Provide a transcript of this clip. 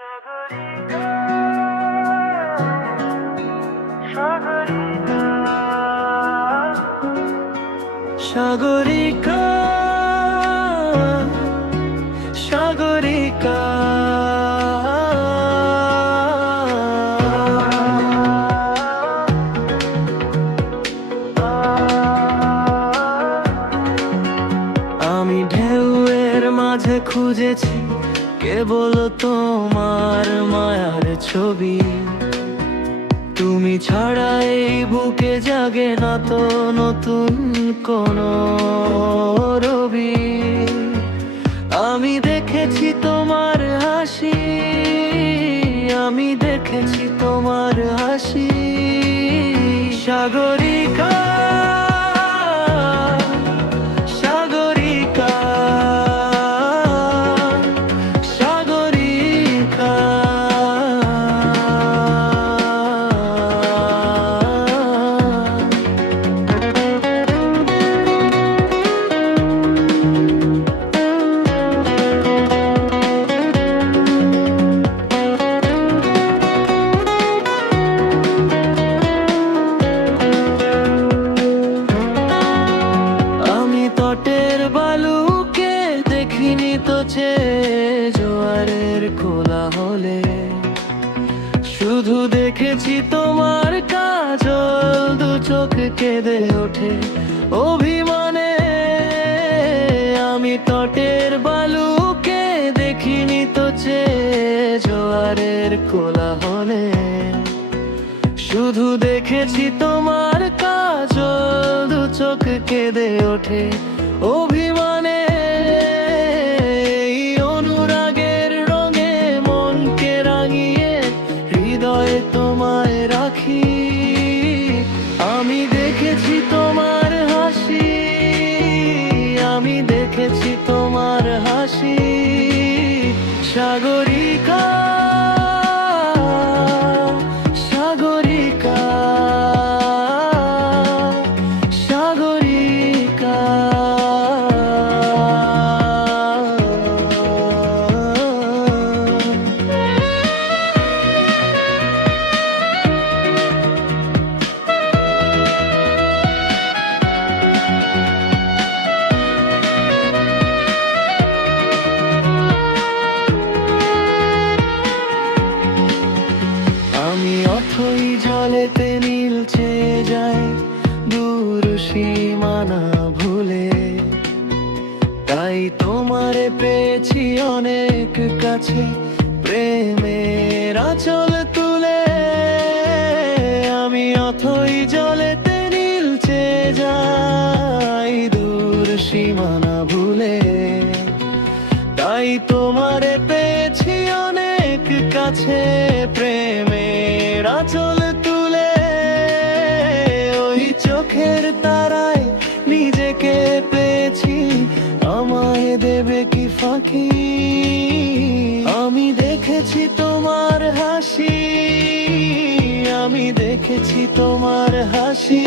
সাগরিকা, সাগরিকা, সাগরিকা, সাগরিকা। আমি ঢেউয়ের মাঝে খুঁজেছি কেবল তোমার মায়ার ছবি, তুমি ছাড়া এই বুকে জাগে না তো নতুন কোনো রবি। আমি দেখেছি তোমার হাসি, আমি দেখেছি তোমার হাসি, সাগরিকা, সাগরিকা, সাগরিকা। আমি তটের বালুকে দেখিনি তো জোয়ারের কোলাহলে, শুধু দেখেছি তোমার কাজল দু চোখ কেঁদে ওঠে অভিমানে। আমি তটের বালুকে দেখিনি তো জোয়ারের কোলাহলে, শুধু দেখেছি তোমার কাজল দু চোখ কেঁদে ওঠে অভিমানে। এই অনুরাগের রঙে মনকে রাঙিয়ে হৃদয়ে তোমায় রাখি। আমি দেখেছি তোমার হাসি, আমি দেখেছি তোমার হাসি, সাগরিকা, সাগরিকা, সাগরিকা। আমি অথই জলেতে নীলচে যাই দূর সীমানা ভুলে, তাই তোমারে পেয়েছি অনেক কাছে প্রেমের আঁচল তুলে। আমি অথই জলেতে নীলচে যাই দূর সীমানা ভুলে, তাই তোমারে পেয়েছি অনেক কাছে প্রেমের আঁচল তুলে। ওই চোখের তারায় নিজেকে পেয়েছি, আমায় দেবে কি ফাঁকি। আমি দেখেছি তোমার হাসি, আমি দেখেছি তোমার হাসি,